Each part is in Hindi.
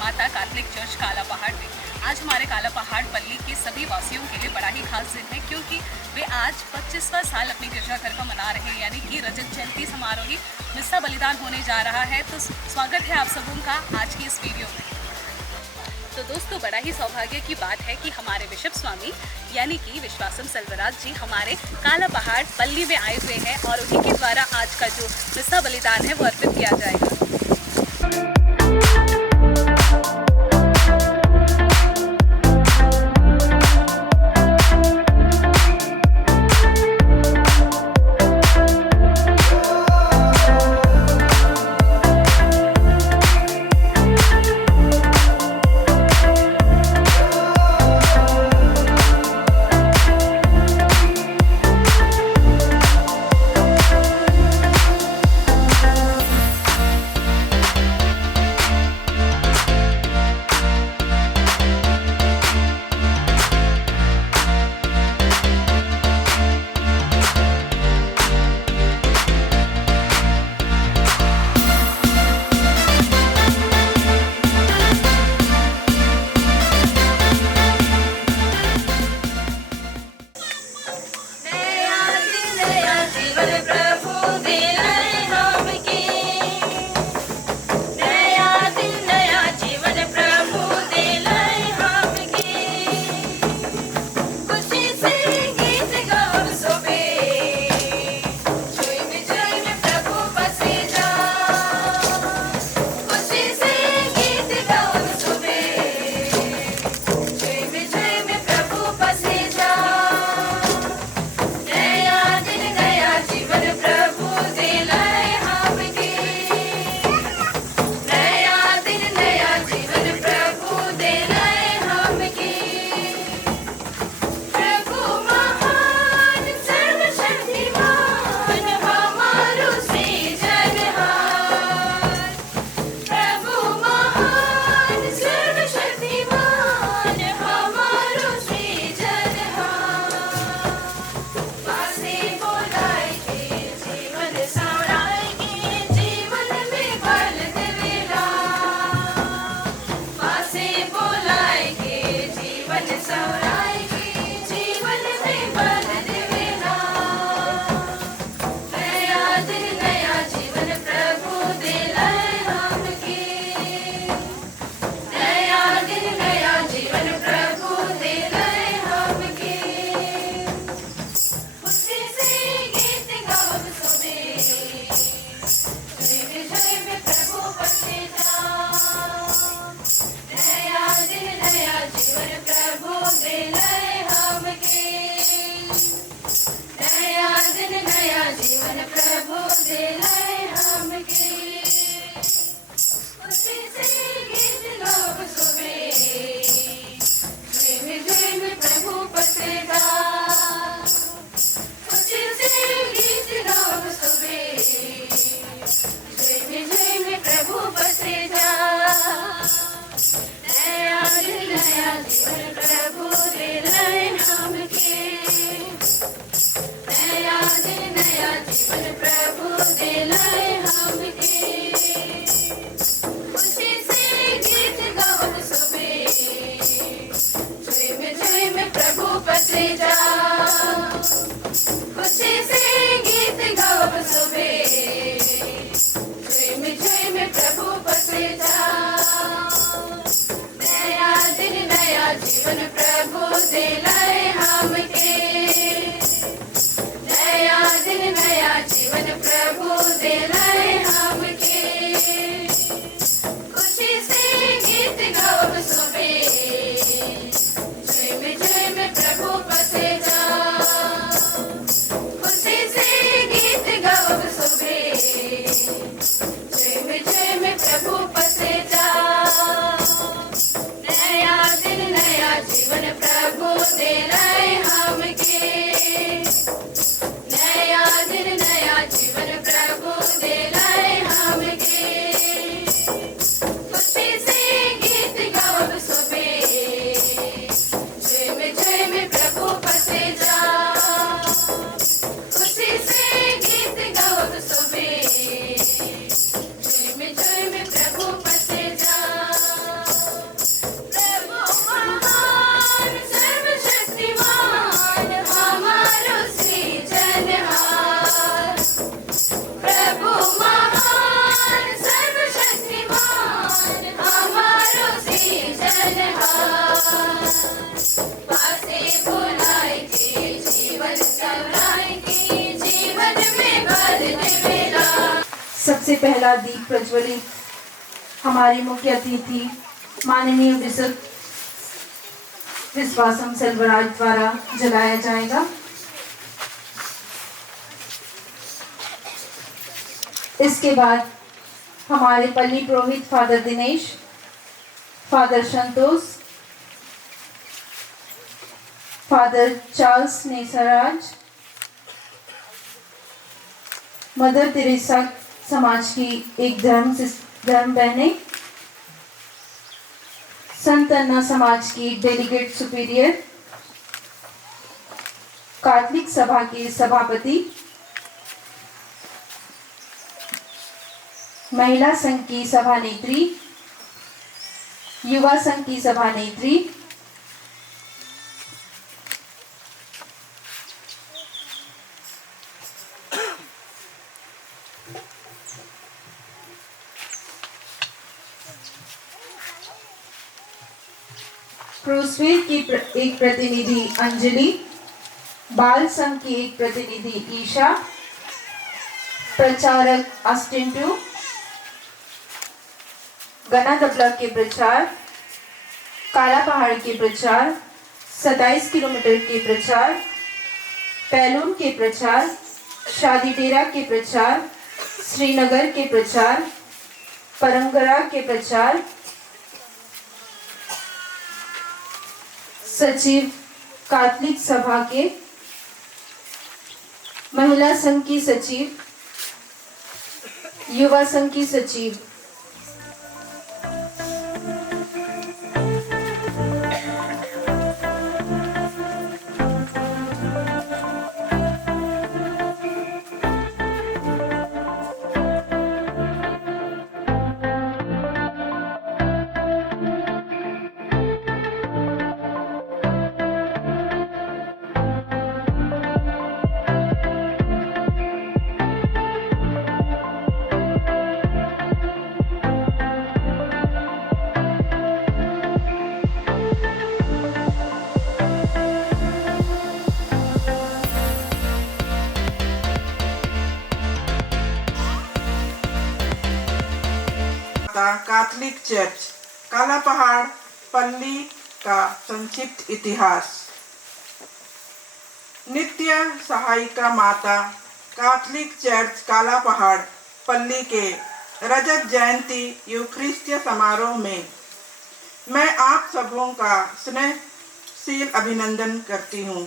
माता कैथोलिक चर्च काला पहाड़ में। आज हमारे काला पहाड़ पल्ली के सभी वासियों के लिए बड़ा ही खास दिन है, क्योंकि वे आज 25वां साल अपनी गिरजाघर का मना रहे हैं, यानी कि रजत जयंती समारोही मिस्सा बलिदान होने जा रहा है। तो स्वागत है आप सबों का आज की इस वीडियो में। तो दोस्तों, बड़ा ही सौभाग्य की बात है कि हमारे बिशप स्वामी यानी कि विश्वासम सेल्वराज जी हमारे काला पहाड़ पल्ली में आए हुए हैं और उन्हीं के द्वारा आज का जो मिस्सा बलिदान है वो अर्पित किया जाएगा। प्रभु दे सबसे पहला दीप प्रज्वलित हमारी मुख्य अतिथि माननीय बिशप विश्वासम सेल्वराज द्वारा जलाया जाएगा। इसके बाद हमारे पल्ली पुरोहित father Dinesh, father Santosh, father Charles नेसराज, mother Teresa समाज की एक धर्म बहनें, संत अन्ना समाज की डेलीगेट सुपीरियर, कैथोलिक सभा के सभापति, महिला संघ की सभानेत्री, युवा संघ की सभानेत्री, क्रूसवेल की एक प्रतिनिधि अंजलि, बाल संघ की एक प्रतिनिधि ईशा, प्रचारक अस्टिंटू, गना तबला के प्रचार, काला पहाड़ के प्रचार, 27 किलोमीटर के प्रचार, पैलून के प्रचार, शादी डेरा के प्रचार, श्रीनगर के प्रचार, परंगरा के प्रचार, सचिव कैथोलिक सभा के, महिला संघ की सचिव, युवा संघ की सचिव, कैथोलिक चर्च काला पहाड़ पल्ली का संक्षिप्त इतिहास। नित्य सहायिका माता कैथोलिक चर्च काला पहाड़ पल्ली के रजत जयंती यूखरिस्तीय समारोह में मैं आप सबों का स्नेहशील अभिनंदन करती हूँ।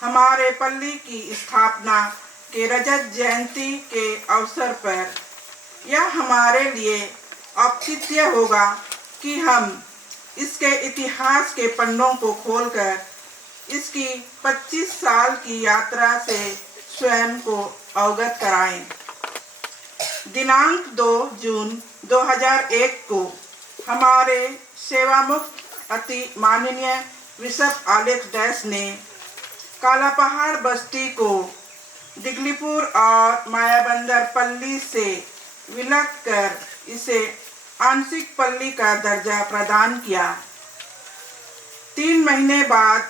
हमारे पल्ली की स्थापना के रजत जयंती के अवसर पर यह हमारे लिए औचित्य होगा कि हम इसके इतिहास के पन्नों को खोलकर इसकी 25 साल की यात्रा से स्वयं को अवगत कराएं। दिनांक 2 जून 2001 को हमारे सेवामुक्त अति माननीय बिशप एलेक्स डैश ने काला पहाड़ बस्ती को दिगलीपुर और मायाबंदर पल्ली से विलग कर इसे आंशिक पल्ली का दर्जा प्रदान किया। 3 महीने बाद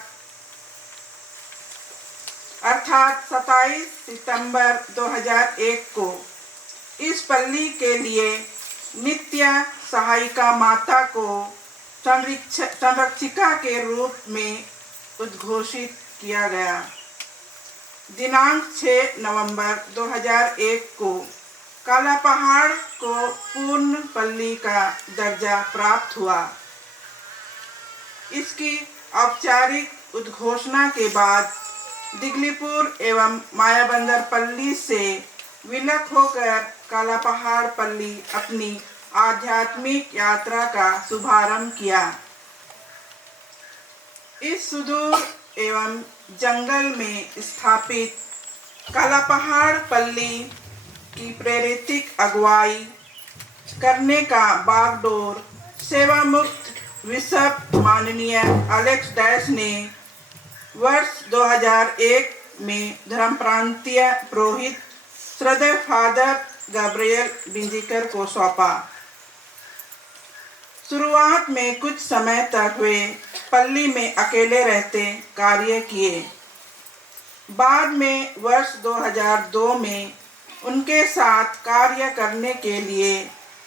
अर्थात 27 सितंबर 2001 को इस पल्ली के लिए नित्य सहायिका माता को संरक्षिका के रूप में उद्घोषित किया गया। दिनांक 6 नवंबर 2001 को काला पहाड़ को पूर्ण पल्ली का दर्जा प्राप्त हुआ। इसकी औपचारिक उद्घोषणा के बाद दिगलीपुर एवं मायाबंदर पल्ली से विलग होकर काला पहाड़ पल्ली अपनी आध्यात्मिक यात्रा का शुभारंभ किया। इस सुदूर एवं जंगल में स्थापित काला पहाड़ पल्ली की प्रेरितिक अगुवाई करने का बागडोर सेवामुक्त बिशप माननीय एलेक्स डैश ने वर्ष 2001 में धर्मप्रांतीय पुरोहित श्रद्धेय फादर गैब्रियल बिंजिकर को सौंपा। शुरुआत में कुछ समय तक वे पल्ली में अकेले रहते कार्य किए। बाद में वर्ष 2002 में उनके साथ कार्य करने के लिए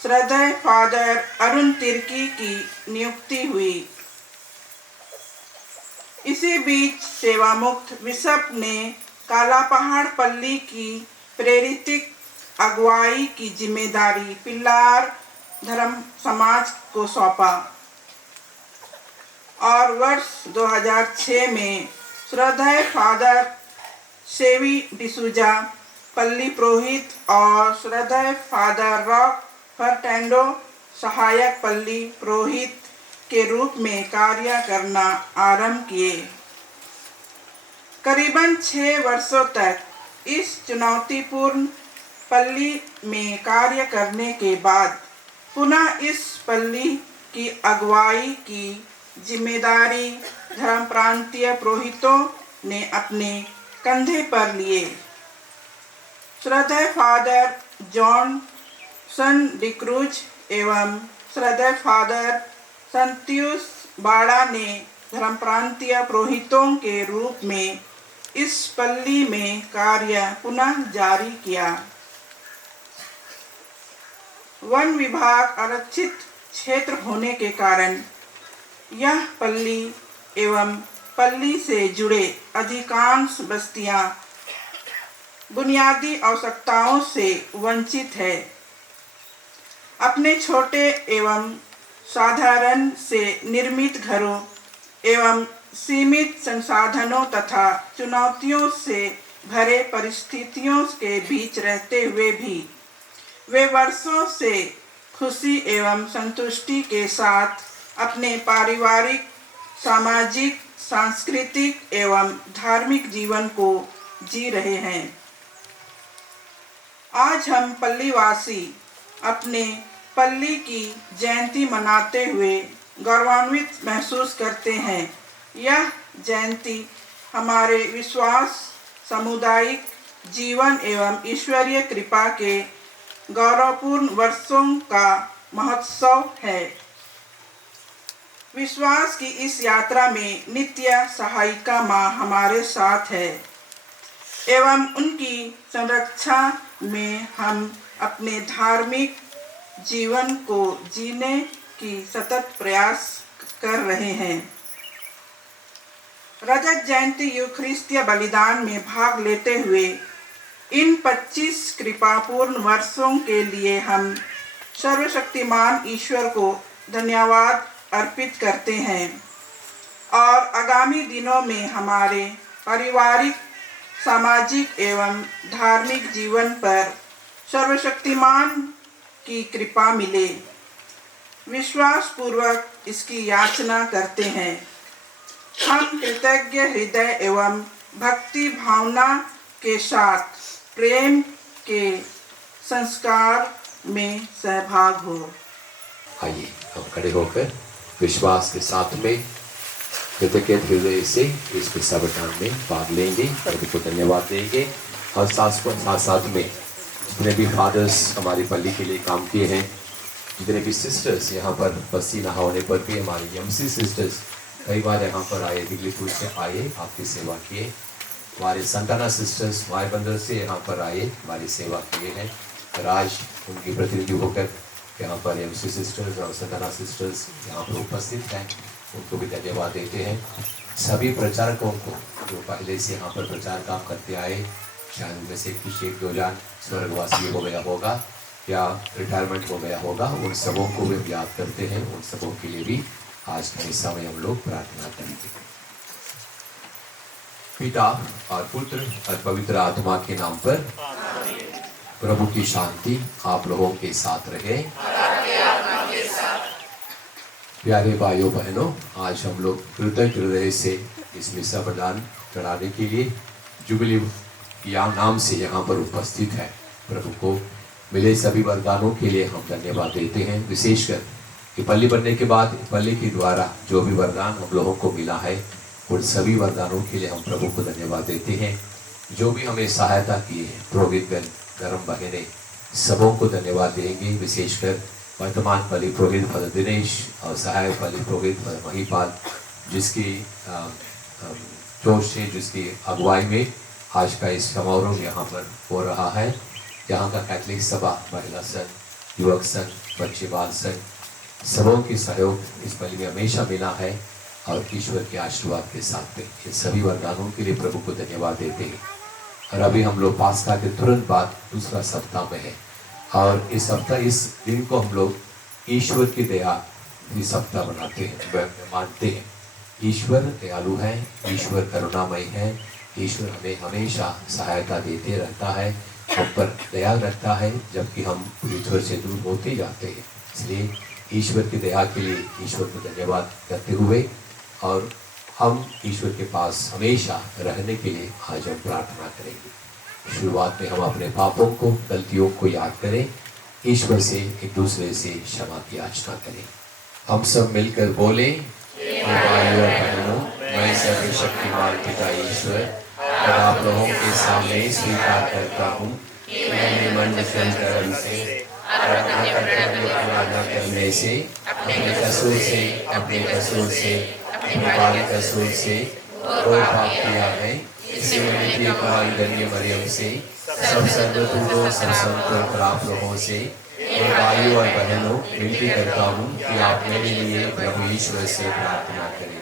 श्रद्धेय फादर अरुण तिर्की की नियुक्ति हुई। इसी बीच सेवामुक्त बिशप ने कालापहाड़ पल्ली की प्रेरितिक अगुवाई की जिम्मेदारी पिल्लार धर्म समाज को सौंपा और वर्ष 2006 में श्रद्धेय फादर सेवी डिसूजा पल्ली पुरोहित और श्रद्धेय फादर रॉक फर्टेंडो सहायक पल्ली पुरोहित के रूप में कार्य करना आरंभ किए। करीबन 6 वर्षों तक इस चुनौतीपूर्ण पल्ली में कार्य करने के बाद पुनः इस पल्ली की अगुवाई की जिम्मेदारी धर्म प्रांतीय पुरोहितों ने अपने कंधे पर लिए। श्रद्धेय फादर जॉनसन डिक्रूज एवं श्रद्धेय फादर संतियुस बाड़ा ने धर्म प्रांतीय पुरोहितों के रूप में इस पल्ली में कार्य पुनः जारी किया। वन विभाग आरक्षित क्षेत्र होने के कारण यह पल्ली एवं पल्ली से जुड़े अधिकांश बस्तियां बुनियादी आवश्यकताओं से वंचित है। अपने छोटे एवं साधारण से निर्मित घरों एवं सीमित संसाधनों तथा चुनौतियों से भरे परिस्थितियों के बीच रहते हुए भी वे वर्षों से खुशी एवं संतुष्टि के साथ अपने पारिवारिक, सामाजिक, सांस्कृतिक एवं धार्मिक जीवन को जी रहे हैं। आज हम पल्लीवासी अपने पल्ली की जयंती मनाते हुए गौरवान्वित महसूस करते हैं। यह जयंती हमारे विश्वास, सामुदायिक जीवन एवं ईश्वरीय कृपा के गौरवपूर्ण वर्षों का महोत्सव है। विश्वास की इस यात्रा में नित्य सहायिका माँ हमारे साथ है एवं उनकी संरक्षा में हम अपने धार्मिक जीवन को जीने की सतत प्रयास कर रहे हैं। रजत जयंती यूखरिस्तीय बलिदान में भाग लेते हुए इन 25 कृपापूर्ण वर्षों के लिए हम सर्वशक्तिमान ईश्वर को धन्यवाद अर्पित करते हैं और आगामी दिनों में हमारे पारिवारिक, सामाजिक एवं धार्मिक जीवन पर सर्वशक्तिमान की कृपा मिले, विश्वास पूर्वक इसकी याचना करते हैं। हम कृतज्ञ हृदय एवं भक्ति भावना के साथ प्रेम के संस्कार में सहभाग हो। आइए हम खड़े होकर विश्वास के साथ में कृतज्ञ हृदय से इस विसावटान में भाग लेंगे, प्रभु को धन्यवाद देंगे और साथ में जितने भी फादर्स हमारी पल्ली के लिए काम किए हैं, जितने भी सिस्टर्स यहाँ पर बस्ती ना होने पर भी हमारी एमसी सिस्टर्स कई बार यहाँ पर आए, दिल्लीपुर से आए, आपकी सेवा किए। हमारे संताना सिस्टर्स मायबंदर से यहाँ पर आए, हमारी सेवा किए हैं और आज उनकी प्रतिनिधि होकर यहाँ पर एमसी सिस्टर्स और संताना सिस्टर्स यहाँ पर उपस्थित हैं, उनको भी धन्यवाद देते हैं। सभी प्रचारकों को जो पहले से यहाँ पर प्रचार काम करते आए, शायद उनमें से कुछ 1-2 जान स्वर्गवासी हो गया होगा या रिटायरमेंट हो गया होगा, उन सबों को भी याद करते हैं। उन सबों के लिए भी आज के समय हम लोग प्रार्थना करेंगे। पिता और पुत्र और पवित्र आत्मा के नाम पर प्रभु की शांति आप लोगों के साथ रहे। प्यारे भाइयों बहनों, आज हम लोग कृतज्ञ हृदय से इस मिसा प्रदान चढ़ाने के लिए जुबली या नाम से यहाँ पर उपस्थित है। प्रभु को मिले सभी वरदानों के लिए हम धन्यवाद देते हैं, विशेषकर कि पल्ली बनने के बाद पल्ली के द्वारा जो भी वरदान हम लोगों को मिला है, उन सभी वरदानों के लिए हम प्रभु को धन्यवाद देते हैं। जो भी हमें सहायता की है, पुरोहितगण, धर्म बहनें, सबों को धन्यवाद देंगे। विशेषकर वर्तमान पल्ली पुरोहित फादर दिनेश और सहायक पल्ली पुरोहित फादर महिपाल, जिसकी जोश से, जिसकी अगुवाई में आज का इस समारोह यहाँ पर हो रहा है। यहाँ का कैथलिक सभा, महिला संघ, युवक संघ, बच्चे बाल संघ, सबों के सहयोग इस पल में हमेशा मिला है और ईश्वर के आशीर्वाद के साथ में इन सभी वरदानों के लिए प्रभु को धन्यवाद देते हैं। और अभी हम लोग पास्का के तुरंत बाद दूसरा सप्ताह में है और इस सप्ताह, इस दिन को हम लोग ईश्वर की दया सप्ताह मनाते हैं, मानते हैं। ईश्वर दयालु है, ईश्वर करुणामय है, ईश्वर हमें हमेशा सहायता देते रहता है, हम पर दया रखता है जबकि हम ईश्वर से दूर होते जाते हैं। इसलिए ईश्वर की दया के लिए ईश्वर को धन्यवाद करते हुए और हम ईश्वर के पास हमेशा रहने के लिए आज हम प्रार्थना करेंगे। शुरुआत में हम अपने पापों को, गलतियों को याद करें, ईश्वर से एक दूसरे से क्षमा की याचना करें। हम सब मिलकर बोले, भाइयों और बहनों, मैं सर्वशक्तिमान पिता ईश्वर और आप लोगों के सामने स्वीकार करता हूँ कि मैंने मन वचन कर्म से और अपने कर्तव्य पूरा न करने से, अपने कसूर से, अपने बाल कसूर से वो पाप किया है। इससे मैंने भी कुमारी धन्य मरियम से, सब सर्वपूर्वों, सब संतों और आप लोगों से, मेरे भाइयों और बहनों, विनती करता हूँ कि आप मेरे लिए प्रभु ईश्वर से प्रार्थना करें।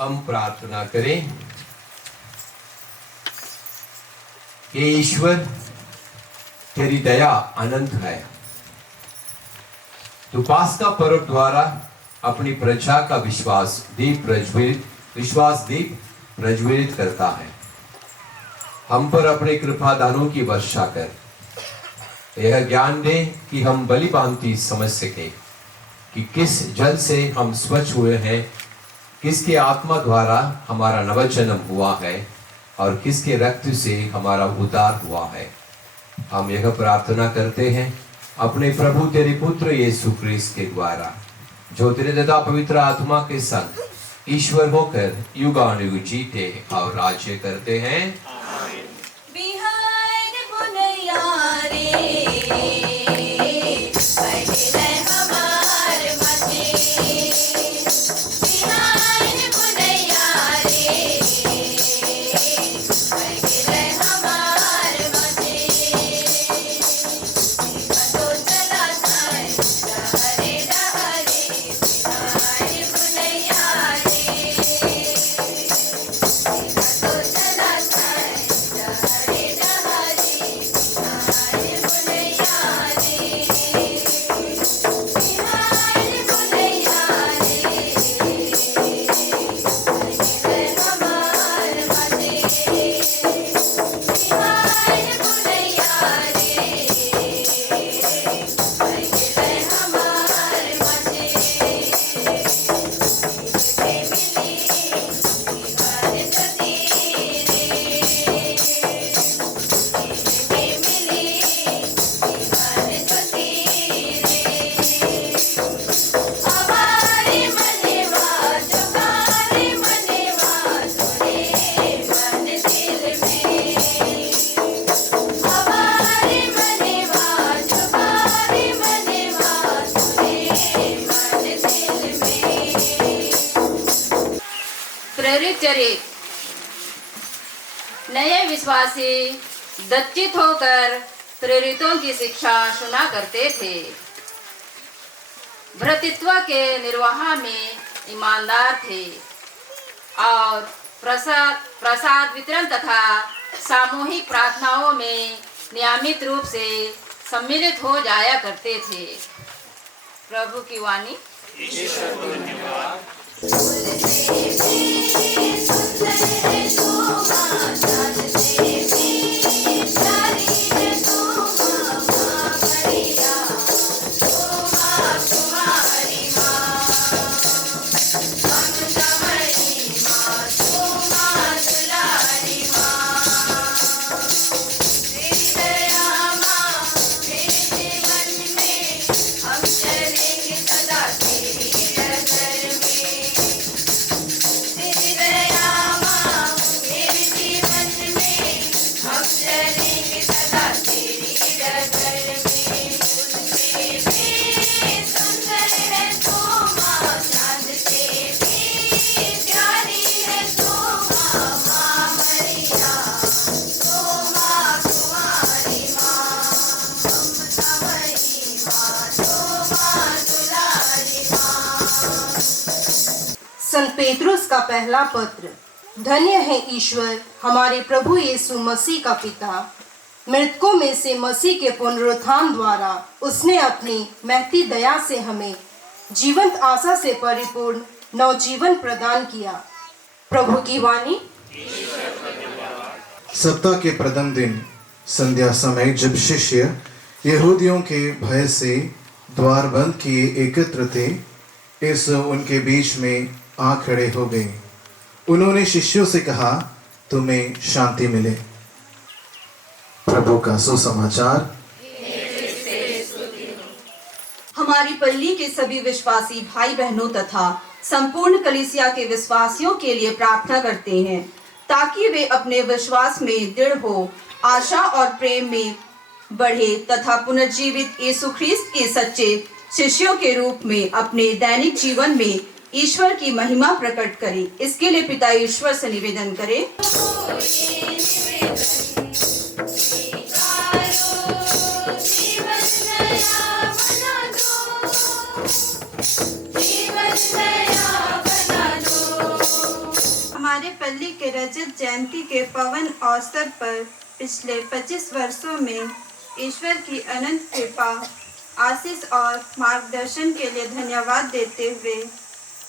हम प्रार्थना करें कि ईश्वर तेरी दया अनंत है। तू पास्का पर्व द्वारा अपनी प्रजा का विश्वास दीप प्रज्वलित करता है। हम पर अपने कृपा दानों की वर्षा कर यह ज्ञान दे कि हम बलि भांति समझ सके कि किस जल से हम स्वच्छ हुए हैं, किसके आत्मा द्वारा हमारा नवजन्म हुआ है और किसके रक्त से हमारा उद्धार हुआ है। हम यह प्रार्थना करते हैं अपने प्रभु तेरे पुत्र यीशु ख्रीस्त के द्वारा, जो तेरे दादा पवित्र आत्मा के संग ईश्वर होकर युगानुयुग जीते और राज्य करते हैं। चरित नए विश्वासी दच्चित होकर प्रेरितों की शिक्षा सुना करते थे। भ्रातृत्व के निर्वाह में ईमानदार थे और प्रसाद वितरण तथा सामूहिक प्रार्थनाओं में नियमित रूप से सम्मिलित हो जाया करते थे। प्रभु की वाणी। संत पेतरुस का पहला पत्र। धन्य है ईश्वर हमारे प्रभु यीशु मसीह का पिता, मृतकों में से मसीह के पुनरुत्थान द्वारा उसने अपनी महती दया से हमें जीवंत आशा से परिपूर्ण नवजीवन प्रदान किया। प्रभु की वाणी। सप्ताह के प्रथम दिन संध्या समय जब शिष्य यहूदियों के भय से द्वार बंद किए एकत्र थे, यीशु उनके बीच में आ खड़े हो गए। उन्होंने शिष्यों से कहा, तुम्हें शांति मिले। प्रभु का सुसमाचार। हमारी पल्ली के सभी विश्वासी भाई बहनों तथा संपूर्ण कलीसिया के विश्वासियों के लिए प्रार्थना करते हैं ताकि वे अपने विश्वास में दृढ़ हो, आशा और प्रेम में बढ़े तथा पुनर्जीवित यीशु ख्रीस्त के सच्चे शिष्यों के रूप में अपने दैनिक जीवन में ईश्वर की महिमा प्रकट करें। इसके लिए पिता ईश्वर से निवेदन करें। हमारे पल्ली के रजत जयंती के पावन अवसर पर पिछले 25 वर्षों में ईश्वर की अनंत कृपा, आशीष और मार्गदर्शन के लिए धन्यवाद देते हुए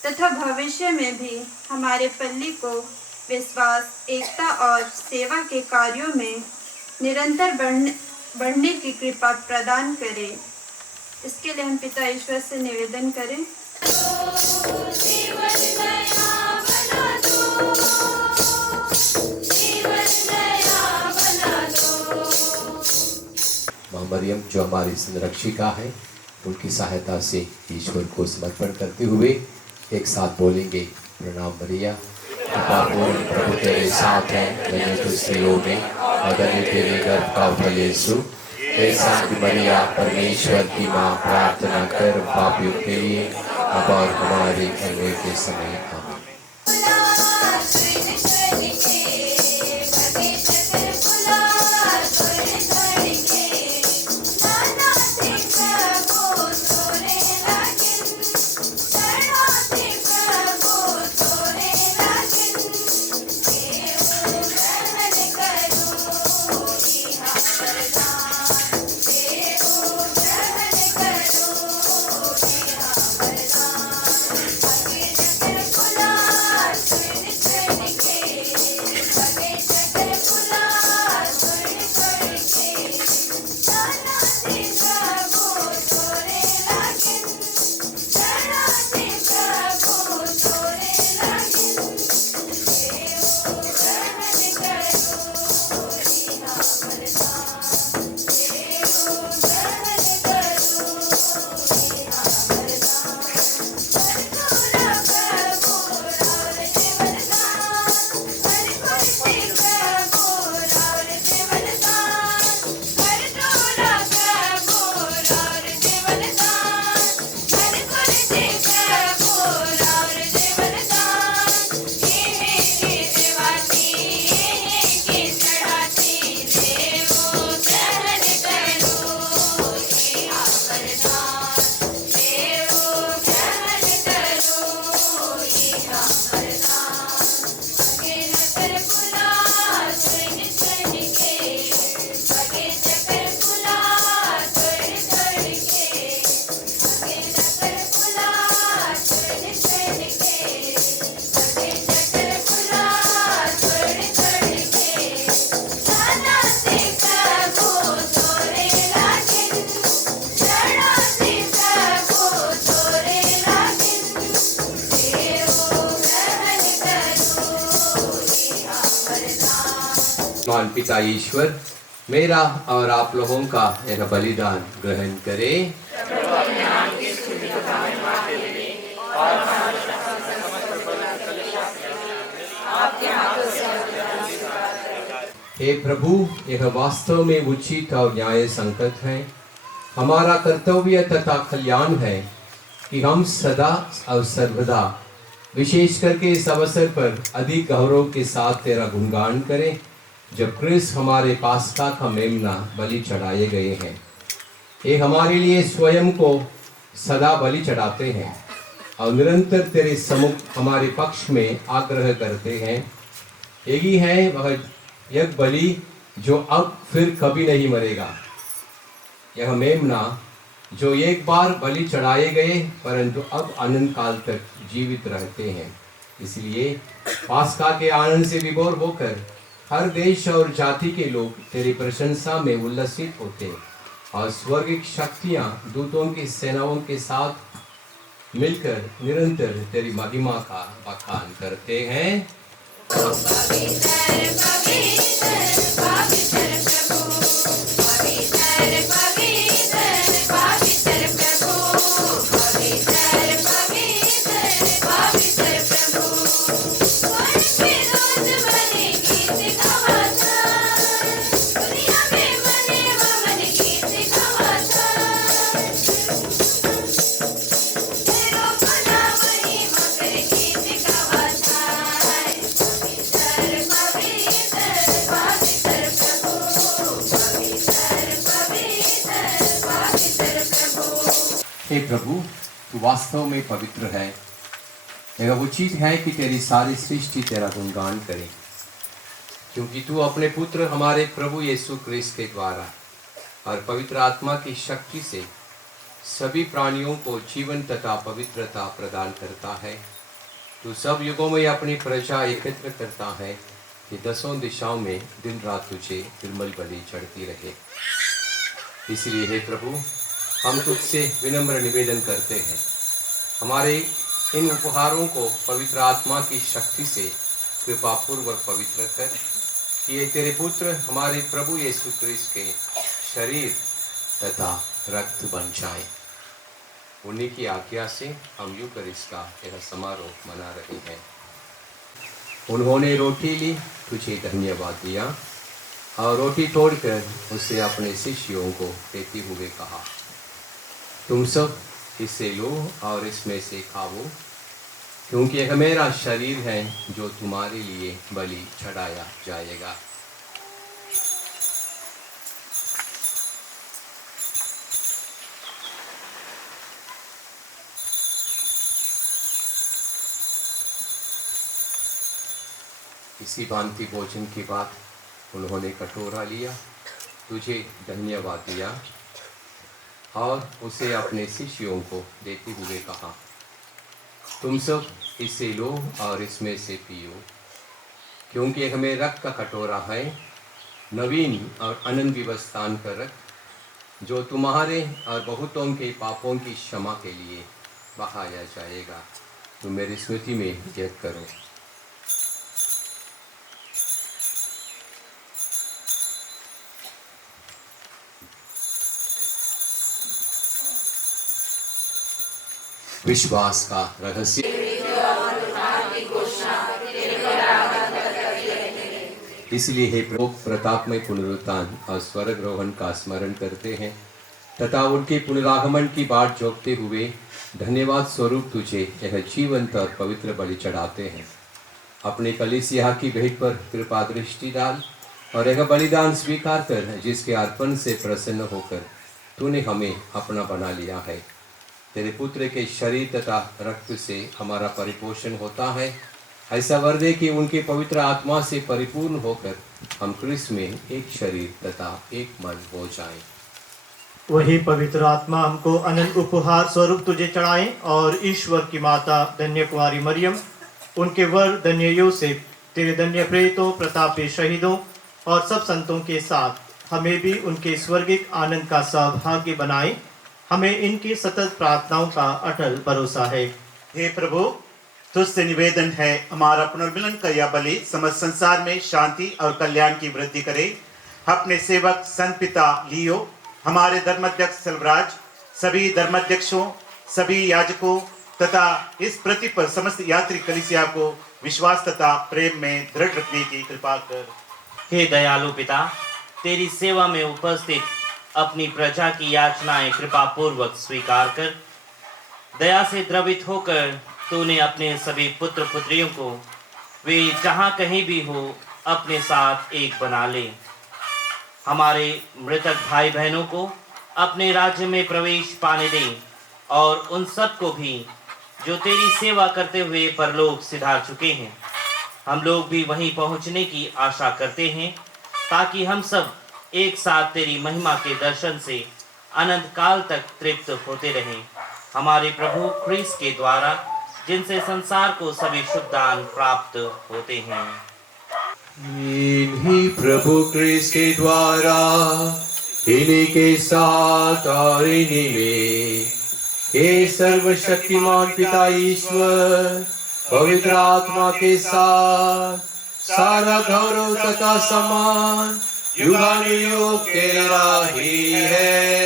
तथा भविष्य में भी हमारे पल्ली को विश्वास, एकता और सेवा के कार्यों में निरंतर बढ़ने की कृपा प्रदान करें। इसके लिए हम पिता ईश्वर से निवेदन करें। माँ मरियम जो हमारी संरक्षिका है, उनकी सहायता से ईश्वर को समर्पण करते हुए एक साथ बोलेंगे, प्रणाम मरिया, कृपापूर्ण प्रभु तेरे साथ है, धन्य तू स्त्रियों में और धन्य तेरे गर्भ का फल यीशु। हे शांति मरिया, परमेश्वर की माँ, प्रार्थना कर पापियों के लिए अब और हमारे मरने के समय। आमीन। मान पिता ईश्वर मेरा और आप लोगों का यह बलिदान ग्रहण करे। हे प्रभु, यह वास्तव में उचित और न्याय संकट है। हमारा कर्तव्य तथा कल्याण है कि हम सदा और सर्वदा, विशेष करके इस अवसर पर अधिक गौरव के साथ तेरा गुणगान करें, जब क्रिस्त हमारे पास्का का मेमना बलि चढ़ाए गए हैं। ये हमारे लिए स्वयं को सदा बलि चढ़ाते हैं और निरंतर तेरे सम्मुख हमारे पक्ष में आग्रह करते हैं। यही है वह यज्ञ बलि जो अब फिर कभी नहीं मरेगा, यह मेमना जो एक बार बलि चढ़ाए गए परंतु अब अनंत काल तक जीवित रहते हैं। इसलिए पास्का के आनंद से विभोर होकर हर देश और जाति के लोग तेरी प्रशंसा में उल्लसित होते और स्वर्गिक शक्तियां दूतों की सेनाओं के साथ मिलकर निरंतर तेरी महिमा का बखान करते हैं। हे प्रभु, तू वास्तव में पवित्र है। यह उचित है कि तेरी सारी सृष्टि तेरा गुणगान करे, क्योंकि तू अपने पुत्र हमारे प्रभु यीशु क्रिस्त के द्वारा और पवित्र आत्मा की शक्ति से सभी प्राणियों को जीवन तथा पवित्रता प्रदान करता है। तू सब युगों में अपनी प्रजा एकत्र करता है कि दसों दिशाओं में दिन रात तुझे निर्मल बलि चढ़ती रहे। इसलिए हे प्रभु, हम तुझसे विनम्र निवेदन करते हैं, हमारे इन उपहारों को पवित्र आत्मा की शक्ति से कृपापूर्वक पवित्र कर, कि ये तेरे पुत्र हमारे प्रभु यीशु क्रिस्त के शरीर तथा रक्त बन जाए। उन्हीं की आज्ञा से हम यूकरिस्ट का यह समारोह मना रहे हैं। उन्होंने रोटी ली, तुझे धन्यवाद दिया और रोटी तोड़कर उसे अपने शिष्यों को देते हुए कहा, तुम सब इससे लो और इसमें से खाओ, क्योंकि यह मेरा शरीर है जो तुम्हारे लिए बलि चढ़ाया जाएगा। इसी भांति भोजन के बाद उन्होंने कटोरा लिया, तुझे धन्यवाद दिया और उसे अपने शिष्यों को देते हुए कहा, तुम सब इसे लो और इसमें से पियो, क्योंकि यह मेरे रक्त का कटोरा है, नवीन और अनंत विवस्थान का रक्त, जो तुम्हारे और बहुतों के पापों की क्षमा के लिए बहाया जाएगा। तुम मेरी स्मृति में यह करो। विश्वास का रहस्य। इसलिए हे प्रभु, प्रतापमय पुनरुत्थान और स्वर्गरोहण का स्मरण करते हैं तथा उनके पुनरागमन की बाट जोतते हुए धन्यवाद स्वरूप तुझे यह जीवंत और पवित्र बलि चढ़ाते हैं। अपने कलीसिया की भेंट पर कृपा दृष्टि डाल और यह बलिदान स्वीकार कर, जिसके अर्पण से प्रसन्न होकर तूने हमें अपना बना लिया है। तेरे पुत्र के शरीर तथा रक्त से हमारा परिपोषण होता है। ऐसा वर दे कि उनके पवित्र आत्मा से परिपूर्ण होकर हम क्रिस्त में एक शरीर तथा एक मन हो जाएं। वही पवित्र आत्मा हमको अनंत उपहार स्वरूप तुझे चढ़ाए और ईश्वर की माता धन्य कुमारी मरियम, उनके वर धन्य योसेफ, तेरे धन्य प्रेरितों, प्रतापी शहीदों और सब संतों के साथ हमें भी उनके स्वर्गिक आनंद का सहभागी बनाए। हमें इनकी सतत प्रार्थनाओं का अटल भरोसा है। हे प्रभु, तुझसे निवेदन है, हमारा पुनर्मिलन का यह बलि समस्त संसार में शांति और कल्याण की वृद्धि करे। अपने सेवक संत पिता लियो, हमारे धर्माध्यक्ष सेल्वराज, सभी धर्माध्यक्षों, सभी याजकों तथा इस पृथ्वी पर समस्त यात्री कलीसिया को विश्वास तथा प्रेम में दृढ़ रखने की कृपा कर। हे दयालु पिता, तेरी सेवा में उपस्थित अपनी प्रजा की याचनाएं कृपा पूर्वक स्वीकार कर। दया से द्रवित होकर तूने अपने सभी पुत्र पुत्रियों को वे जहाँ कहीं भी हो अपने साथ एक बना ले। हमारे मृतक भाई बहनों को अपने राज्य में प्रवेश पाने दे और उन सब को भी जो तेरी सेवा करते हुए परलोक सिधार चुके हैं। हम लोग भी वहीं पहुंचने की आशा करते हैं ताकि हम सब एक साथ तेरी महिमा के दर्शन से अनंत काल तक तृप्त होते रहें। हमारे प्रभु क्रिस्त के द्वारा, जिनसे संसार को सभी शुभ दान प्राप्त होते हैं। इन्हीं प्रभु क्रिस्त के द्वारा, इन्हीं के साथ और इन्हीं में, हे सर्वशक्तिमान पिता ईश्वर पवित्र आत्मा के साथ सारा गौरव तथा सम्मान युगानुयुग तेरा ही है।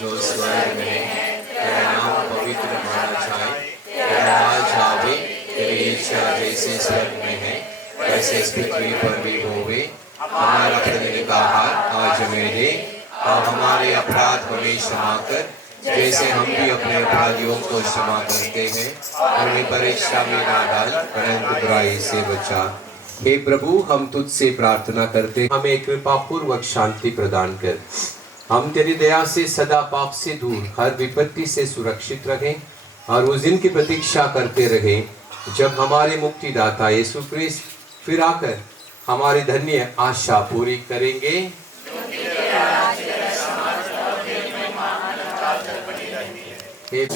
जो स्वर्ग में है, तेरा नाम पवित्र माना जाए, तेरा राज आवे, तेरी इच्छा जैसे स्वर्ग में है वैसे इस पृथ्वी पर भी होवे। हमारा प्रतिदिन का आहार आज हमें दे, और हमारे अपराध हमें क्षमा कर जैसे हम भी अपने अपराधियों को क्षमा करते हैं, और हमें परीक्षा में ना डाल परंतु बुराई से बचा। हे प्रभु, हम तुझसे प्रार्थना करते, हमें कृपा पूर्वक शांति प्रदान कर। हम तेरी दया से सदा पाप से दूर, हर विपत्ति से सुरक्षित रहें और उस दिन की प्रतीक्षा करते रहें जब हमारे मुक्तिदाता यीशु क्रिस्त फिर आकर हमारी धन्य आशा पूरी करेंगे। हे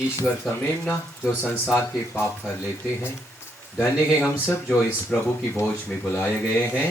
ईश्वर का मेमना जो संसार के पाप कर लेते हैं। धन्य हैं हम सब जो इस प्रभु की भोज में बुलाए गए हैं।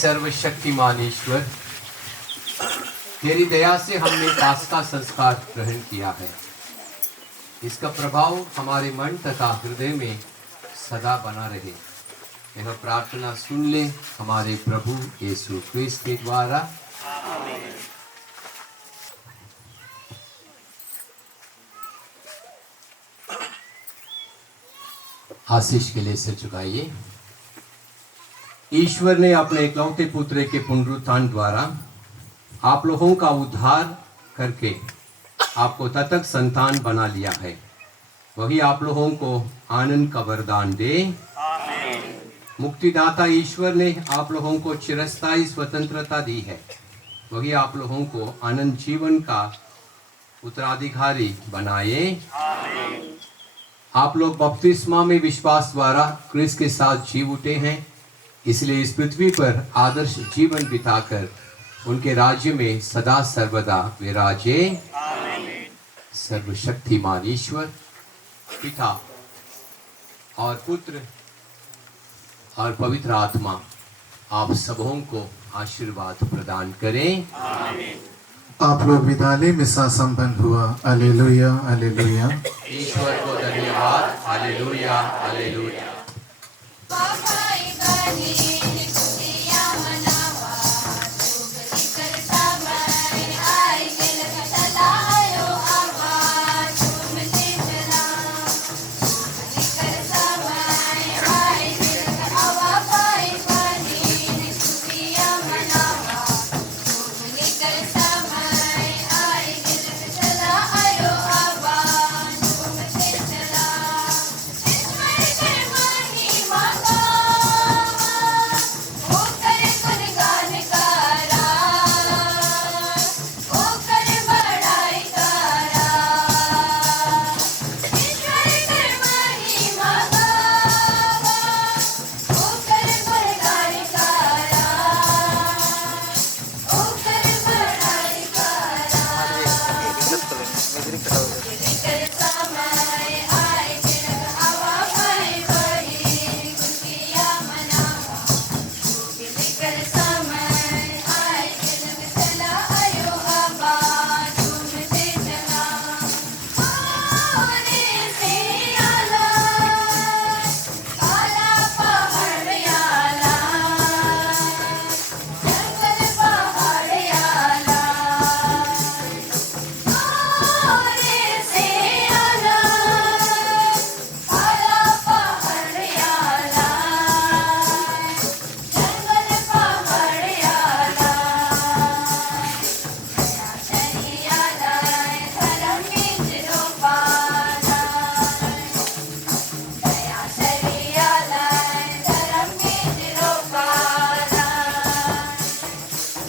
सर्वशक्तिमान ईश्वर, तेरी दया से हमने पास्का संस्कार ग्रहण किया है। इसका प्रभाव हमारे मन तथा हृदय में सदा बना रहे। यह प्रार्थना सुन ले हमारे प्रभु यीशु क्रिस्त के द्वारा। आशीष के लिए सिर झुकाइए। ईश्वर ने अपने इकलौते पुत्र के पुनरुत्थान द्वारा आप लोगों का उद्धार करके आपको ततक संतान बना लिया है। वही आप लोगों को आनंद का वरदान दे। मुक्तिदाता ईश्वर ने आप लोगों को चिरस्थायी स्वतंत्रता दी है। वही आप लोगों को अनंत जीवन का उत्तराधिकारी बनाए। आप लोग बपतिस्मा में विश्वास द्वारा क्रिस्त के साथ जी उठे हैं, इसलिए इस पृथ्वी पर आदर्श जीवन बिताकर उनके राज्य में सदा सर्वदा विराजे। सर्वशक्तिमान ईश्वर पिता और पुत्र और पवित्र आत्मा आप सबों को आशीर्वाद प्रदान करें। आप लोग विद्यालय में सा संपन्न हुआ। Hallelujah hallelujah. ईश्वर को धन्यवाद। Hallelujah hallelujah.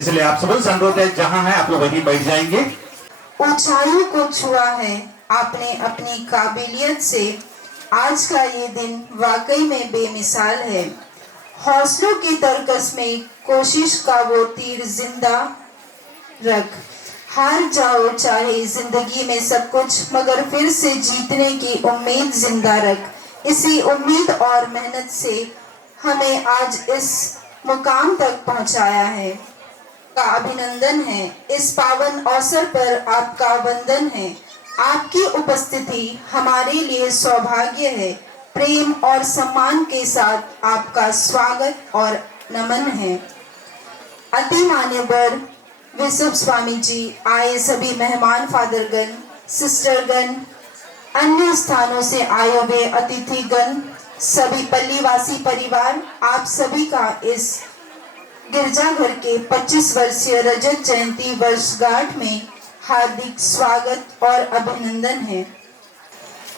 इसलिए आप सबसे अनुरोध है, जहां है आप लोग वहीं बैठ जाएंगे। ऊंचाइयों को छुआ है आपने अपनी काबिलियत से। आज का ये दिन वाकई में बेमिसाल है। हौसलों की तरकस में कोशिश का वो तीर जिंदा रख। हार जाओ चाहे जिंदगी में सब कुछ, मगर फिर से जीतने की उम्मीद जिंदा रख। इसी उम्मीद और मेहनत से हमें आज इस मुकाम तक पहुंचाया है। का अभिनंदन है। इस पावन अवसर पर आपका वंदन है। आपकी उपस्थिति हमारे लिए सौभाग्य है। प्रेम और सम्मान के साथ आपका स्वागत और नमन है। अति मान्यवर विशुभ स्वामी जी, आए सभी मेहमान फादरगण, सिस्टरगण, अन्य स्थानों से आए हुए अतिथिगण, सभी पल्लीवासी परिवार, आप सभी का इस गिरजाघर के 25 वर्षीय रजत जयंती वर्षगांठ में हार्दिक स्वागत और अभिनंदन है।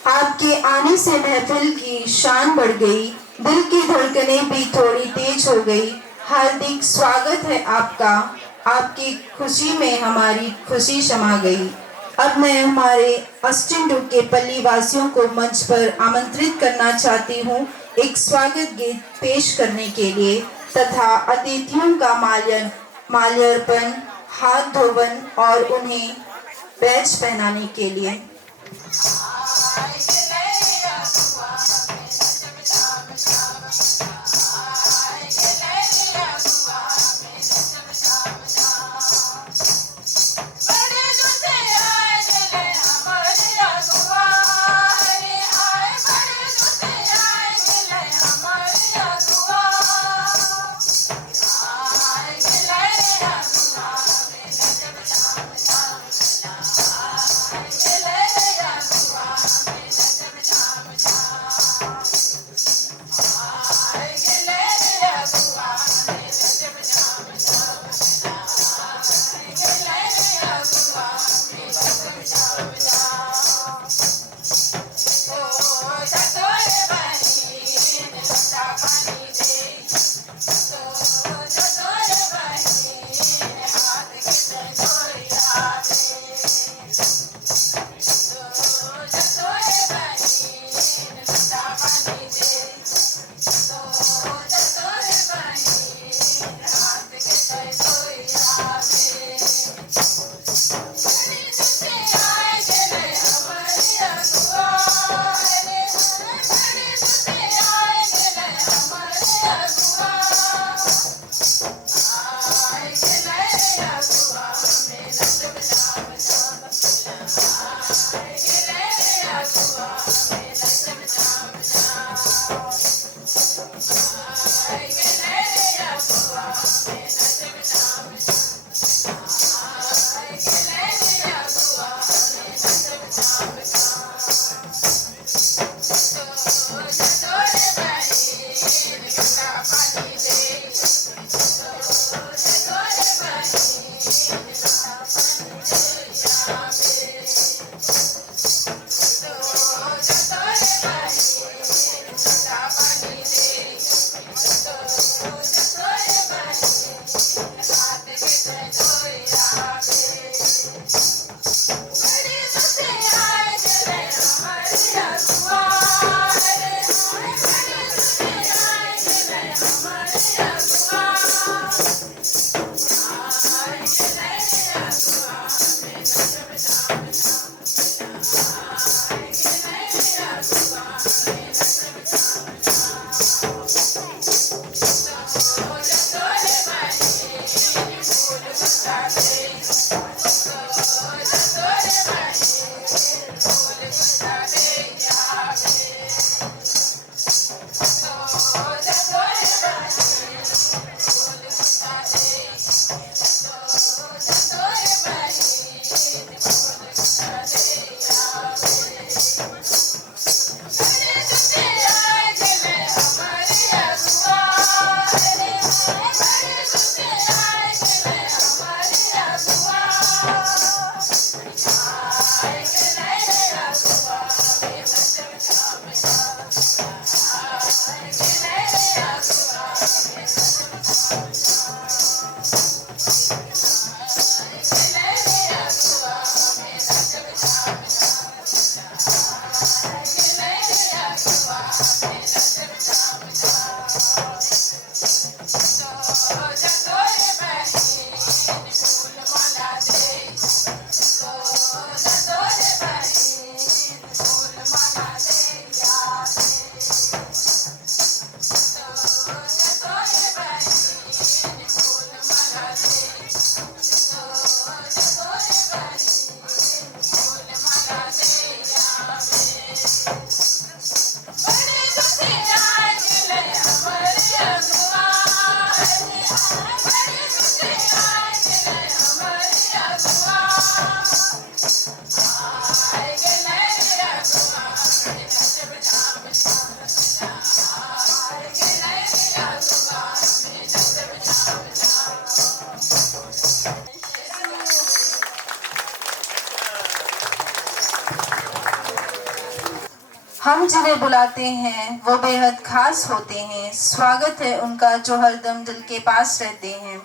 आपके आने से महफिल की शान बढ़ गई, दिल की धड़कनें भी थोड़ी तेज हो गई। हार्दिक स्वागत है आपका। आपकी खुशी में हमारी खुशी समा गई। अब मैं हमारे अस्टिन डुग के पल्ली वासियों को मंच पर आमंत्रित करना चाहती हूँ एक स्वागत गीत पेश करने के लिए तथा अतिथियों का माल्यार्पण, हाथ धोवन और उन्हें बैज पहनाने के लिए। हम जिन्हें बुलाते हैं वो बेहद खास होते हैं। स्वागत है उनका जो हरदम दिल के पास रहते हैं।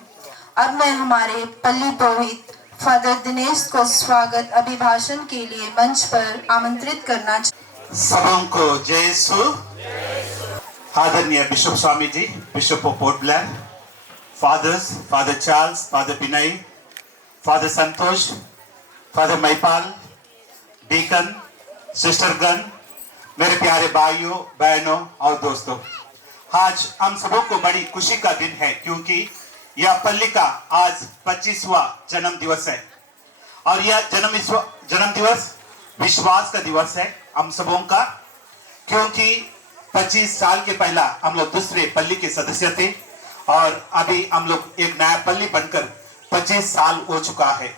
अब मैं हमारे पल्ली पुरोहित फादर दिनेश को स्वागत अभिभाषण के लिए मंच पर आमंत्रित करना सबों को जय यीशु। आदरणीय bishop Swami ji, bishop of Port Blair, fathers, father Charles, father Binay, father Santosh, father Mahipal, deacon, सिस्टरगण, मेरे प्यारे भाइयों, बहनों और दोस्तों, आज हम सबों को बड़ी खुशी का दिन है क्योंकि यह पल्ली का आज 25वां जन्म दिवस है और यह जन्म दिवस विश्वास का दिवस है हम सबों का, क्योंकि 25 साल के पहला हम लोग दूसरे पल्ली के सदस्य थे और अभी हम लोग एक नया पल्ली बनकर 25 साल हो चुका है।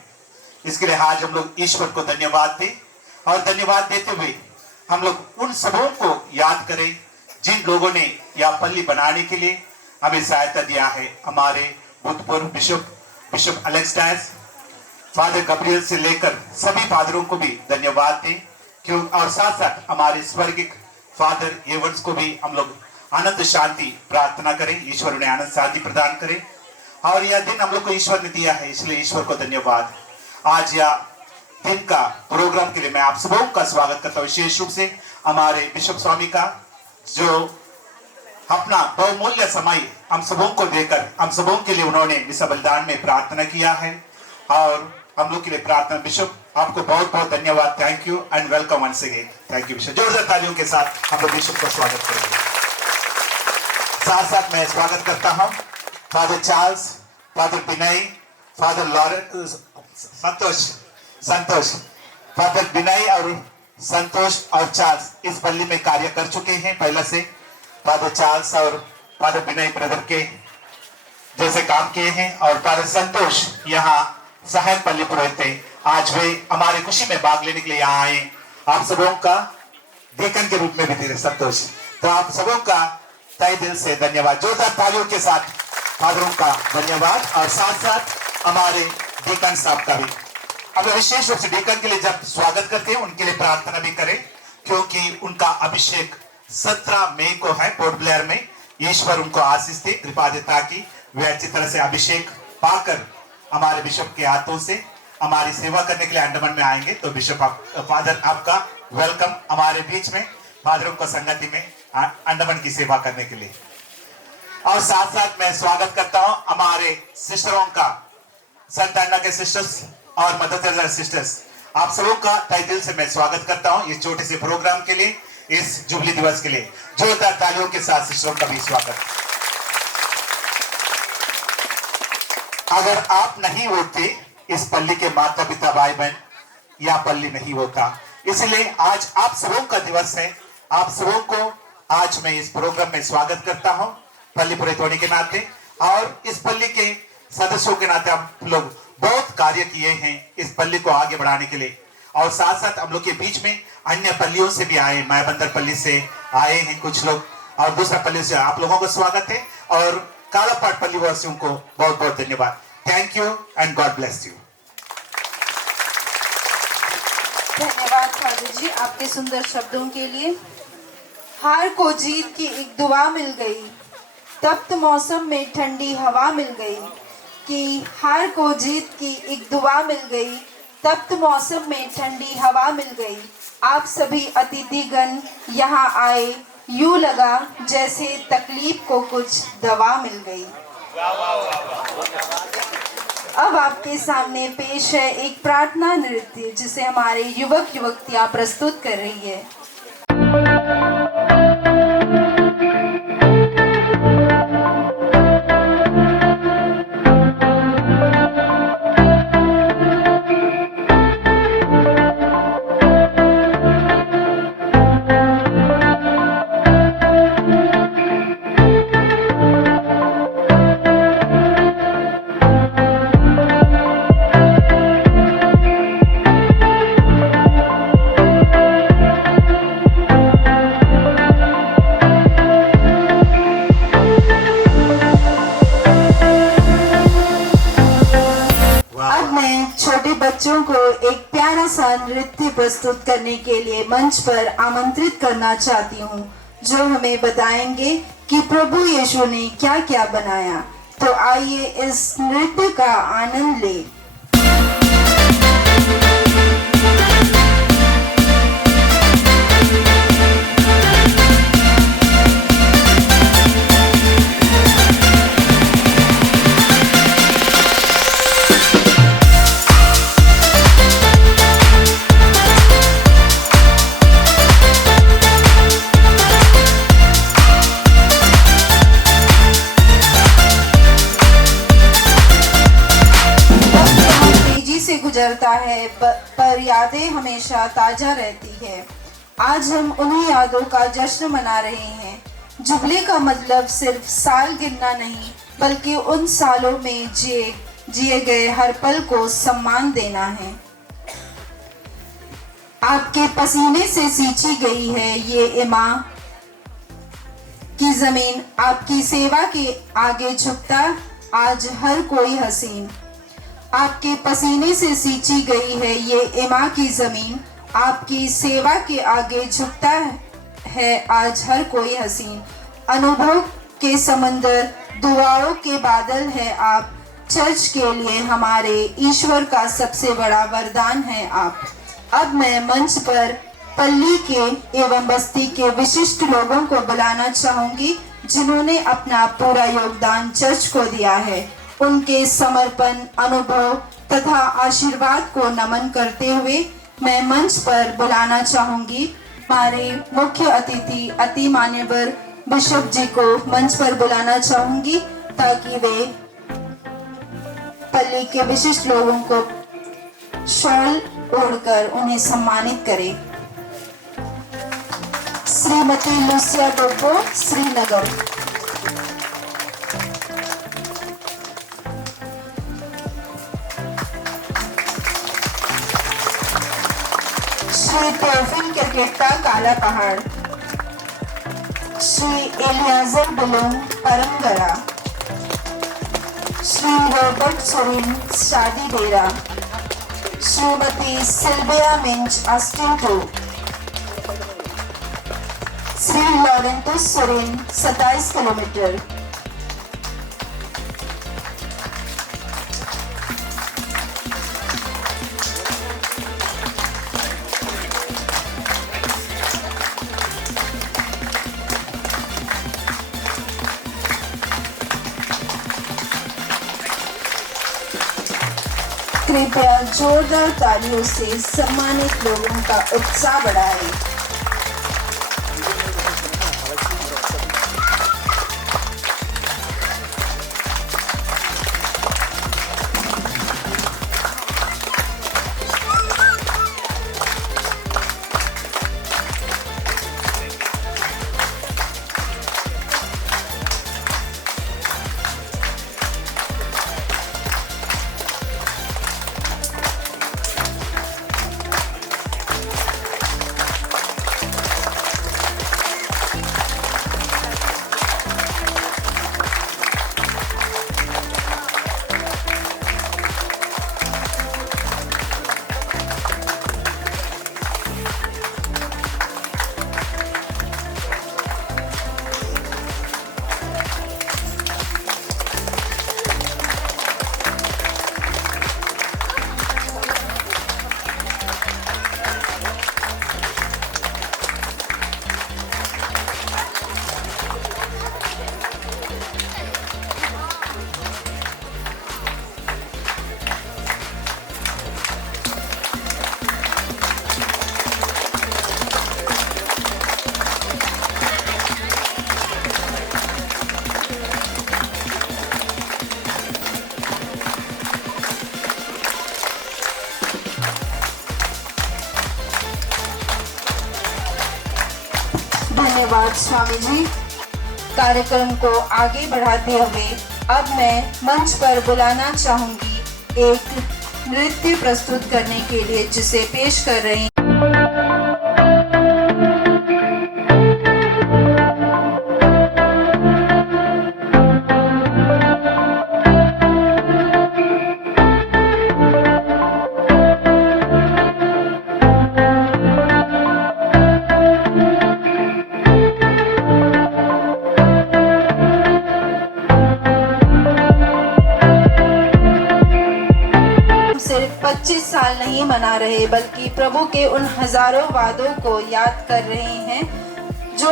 इसके लिए आज हम लोग ईश्वर को धन्यवाद दें और धन्यवाद देते हुए हम लोग उन सबों को याद करें जिन लोगों ने यह पल्ली बनाने के लिए हमें सहायता दिया है। हमारे भूतपूर्व bishop Alex Dias, father Gabriel से लेकर सभी फादरों को भी धन्यवाद दें क्यों, और साथ साथ हमारे स्वर्गिक फादर एवंस को भी हम लोग आनंद शांति प्रार्थना करें। ईश्वर उन्हें आनंद शांति प्रदान करें और यह दिन हम लोग को ईश्वर ने दिया है, इसलिए ईश्वर को धन्यवाद। आज यह दिन का प्रोग्राम के लिए मैं आप सबों का स्वागत करता हूँ, विशेष रूप से हमारे बिशप स्वामी का जो अपना बहुमूल्य समय हम सबों को देकर हम सबों के लिए उन्होंने निस्सा बलिदान में प्रार्थना किया है और हम लोग के लिए प्रार्थना। बिशप आपको बहुत बहुत धन्यवाद। Thank you and welcome once again. Thank you bishop. जोरदार तालियों के साथ हम लोग बिशप का स्वागत करेंगे। साथ साथ मैं स्वागत करता हूँ फादर चार्ल्स, फादर विनय, फादर लॉरेंस, संतोष, फादर विनय और संतोष और चार्ल्स इस पल्ली में कार्य कर चुके हैं पहले से। फादर चार्ल्स और फादर विनय ब्रदर के जैसे काम किए हैं और फादर संतोष यहाँ सहायक पल्ली पुरोहित थे। आज वे हमारे खुशी में भाग लेने के लिए यहाँ आए। आप सबों का डीकन के रूप में भी थे संतोष, तो आप सबों का तहे दिल से धन्यवाद। जोरदार तालियों के साथ फादरों का धन्यवाद और साथ साथ हमारे डीकन साहब का भी। अब विशेष रूप से डीकन के लिए जब स्वागत करते हैं उनके लिए प्रार्थना भी करें, क्योंकि उनका अभिषेक 17 मई को है पोर्ट ब्लेयर में। ईश्वर उनको आशीष दे, कृपा दे, ताकि वे अच्छी तरह से अभिषेक पाकर हमारे बिशप के हाथों से हमारी सेवा करने के लिए अंडमान में आएंगे। तो बिशप फादर आपका वेलकम हमारे बीच में, फादरों को संगति में अंडमान की सेवा करने के लिए। और साथ साथ मैं स्वागत करता हूं हमारे सिस्टरों का, संत अन्ना के सिस्टर्स और मदर तेरेसा सिस्टर्स, आप सबों का तहे दिल से मैं स्वागत करता हूं इस छोटे से प्रोग्राम के लिए, इस जुबली दिवस के लिए। जोरदार तालियों के साथ सिस्टरों का भी स्वागत। अगर आप नहीं होते इस पल्ली के माता पिता भाई बहन, यह पल्ली नहीं होता। इसलिए आज आप सबों का दिवस है। आप सबों को आज मैं इस प्रोग्राम में स्वागत करता हूं पल्ली पुरोहितों के नाते, और इस पल्ली के सदस्यों के नाते आप लोग बहुत कार्य किए हैं इस पल्ली को आगे बढ़ाने के लिए। और साथ साथ हम लोग के बीच में अन्य पल्लियों से भी आए, मायाबंदर पल्ली से आए हैं कुछ लोग, और दूसरा पल्ली से आप लोगों को स्वागत है, और कालापाड़ पल्ली वासियों को बहुत बहुत धन्यवाद। Thank you and God bless you. धन्यवाद फादर जी आपके सुंदर शब्दों के लिए। हार को जीत की एक दुआ मिल गई, तप्त मौसम में ठंडी हवा मिल गई। कि हार को जीत की एक दुआ मिल गई, तप्त मौसम में ठंडी हवा मिल गई। आप सभी अतिथिगण यहाँ आए, यूं लगा जैसे तकलीफ को कुछ दवा मिल गई। अब आपके सामने पेश है एक प्रार्थना नृत्य, जिसे हमारे युवक युवतियाँ प्रस्तुत कर रही है। बच्चों को एक प्यारा सा नृत्य प्रस्तुत करने के लिए मंच पर आमंत्रित करना चाहती हूँ, जो हमें बताएंगे कि प्रभु यीशु ने क्या क्या बनाया। तो आइए इस नृत्य का आनंद लें। गुजरता है पर यादें हमेशा ताजा रहती है। आज हम उन्हीं यादों का जश्न मना रहे हैं। जुबली का मतलब सिर्फ साल गिनना नहीं, बल्कि उन सालों में जिए गए हर पल को सम्मान देना है। आपके पसीने से सींची गई है ये इमा की जमीन, आपकी सेवा के आगे झुकता आज हर कोई हसीन। आपके पसीने से सींची गई है ये इमा की जमीन, आपकी सेवा के आगे झुकता है आज हर कोई हसीन। अनुभव के समंदर, दुआओं के बादल है आप, चर्च के लिए हमारे ईश्वर का सबसे बड़ा वरदान है आप। अब मैं मंच पर पल्ली के एवं बस्ती के विशिष्ट लोगों को बुलाना चाहूंगी, जिन्होंने अपना पूरा योगदान चर्च को दिया है। उनके समर्पण, अनुभव तथा आशीर्वाद को नमन करते हुए मैं मंच पर बुलाना चाहूंगी हमारे मुख्य अतिथि अति मान्यवर बिशप जी को मंच पर बुलाना चाहूंगी, ताकि वे पल्ली के विशिष्ट लोगों को शॉल ओढ़कर उन्हें सम्मानित करें। श्रीमती लुसिया डोबो, श्रीनगर। श्री तौफीक क्रिकेटा, काला पहाड़। श्री एलियाजर बुलुंग, परमगरा। श्री रॉबर्ट सोरेन शादी डेरा, श्रीमती सिल्विया मिंच ऑस्टिन टू, श्री लॉरेंटस सोरेन 27 किलोमीटर, कृपया जोरदार तालियों से सम्मानित लोगों का उत्साह बढ़ाएं। धन्यवाद स्वामी जी। कार्यक्रम को आगे बढ़ाते हुए अब मैं मंच पर बुलाना चाहूंगी एक नृत्य प्रस्तुत करने के लिए, जिसे पेश कर रहे हैं सिर्फ 25 साल नहीं मना रहे, बल्कि प्रभु के उन हजारों वादों को याद कर रहे हैं जो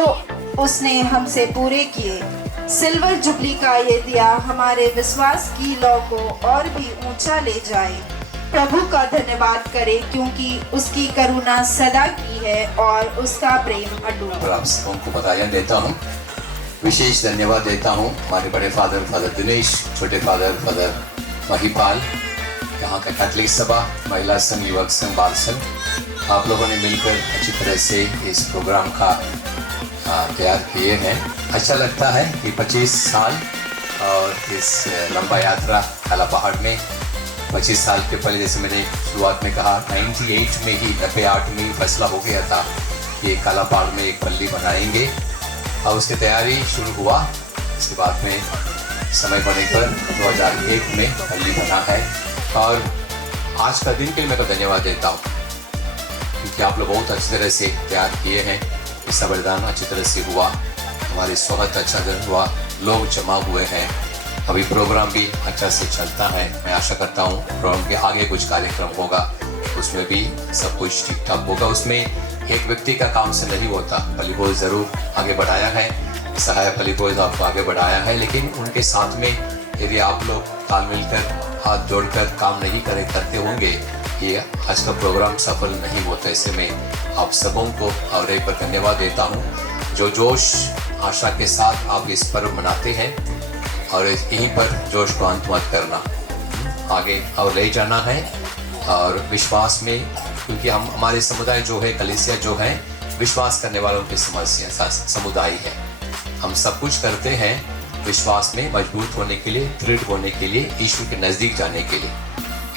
उसने हमसे पूरे किए। सिल्वर जुबली का ये दिया हमारे विश्वास की लौ को और भी ऊंचा ले जाए। प्रभु का धन्यवाद करें, क्योंकि उसकी करुणा सदा की है और उसका प्रेम अटूट। और आप सबको बधाई देता हूँ, विशेष धन्यवाद देता हूँ हमारे बड़े फादर दिनेश, छोटे फादर महिपाल, यहाँ का कैथलिक सभा, महिला संघ, युवक संघ, बाल संघ, आप लोगों ने मिलकर अच्छी तरह से इस प्रोग्राम का तैयार किए हैं। अच्छा लगता है कि 25 साल और इस लंबा यात्रा काला पहाड़ में 25 साल के पहले, जैसे मैंने शुरुआत में कहा, 98 में ही 98 में ही फैसला हो गया था कि काला पहाड़ में एक पल्ली बनाएंगे और उसकी तैयारी शुरू हुआ। इसके बाद में समय होने पर 2001 में पल्ली बना है और आज का दिन के लिए मैं तो धन्यवाद देता हूँ, क्योंकि आप लोग बहुत अच्छी तरह से तैयार किए हैं। इसका बलिदान अच्छी तरह से हुआ, हमारे स्वागत अच्छा दिन हुआ, लोग जमा हुए हैं। अभी प्रोग्राम भी अच्छा से चलता है। मैं आशा करता हूँ प्रोग्राम के आगे कुछ कार्यक्रम होगा, उसमें भी सब कुछ ठीक ठाक होगा। उसमें एक व्यक्ति का काम से नहीं होता। पलीबोल ज़रूर आगे बढ़ाया है, सहायक पलीबोल आपको आगे बढ़ाया है, लेकिन उनके साथ में यदि आप लोग ताल मिलकर हाथ जोड़कर काम नहीं करते होंगे, ये आज का प्रोग्राम सफल नहीं होता। ऐसे में आप सबों को और एक बार धन्यवाद देता हूँ, जो जोश आशा के साथ आप इस पर्व मनाते हैं, और यहीं पर जोश को अंत मत करना, आगे और ले जाना है और विश्वास में, क्योंकि हमारे समुदाय जो है, कलीसिया जो है, विश्वास करने वालों की समस्या समुदाय है। हम सब कुछ करते हैं विश्वास में मजबूत होने के लिए, दृढ़ होने के लिए, ईश्वर के नज़दीक जाने के लिए।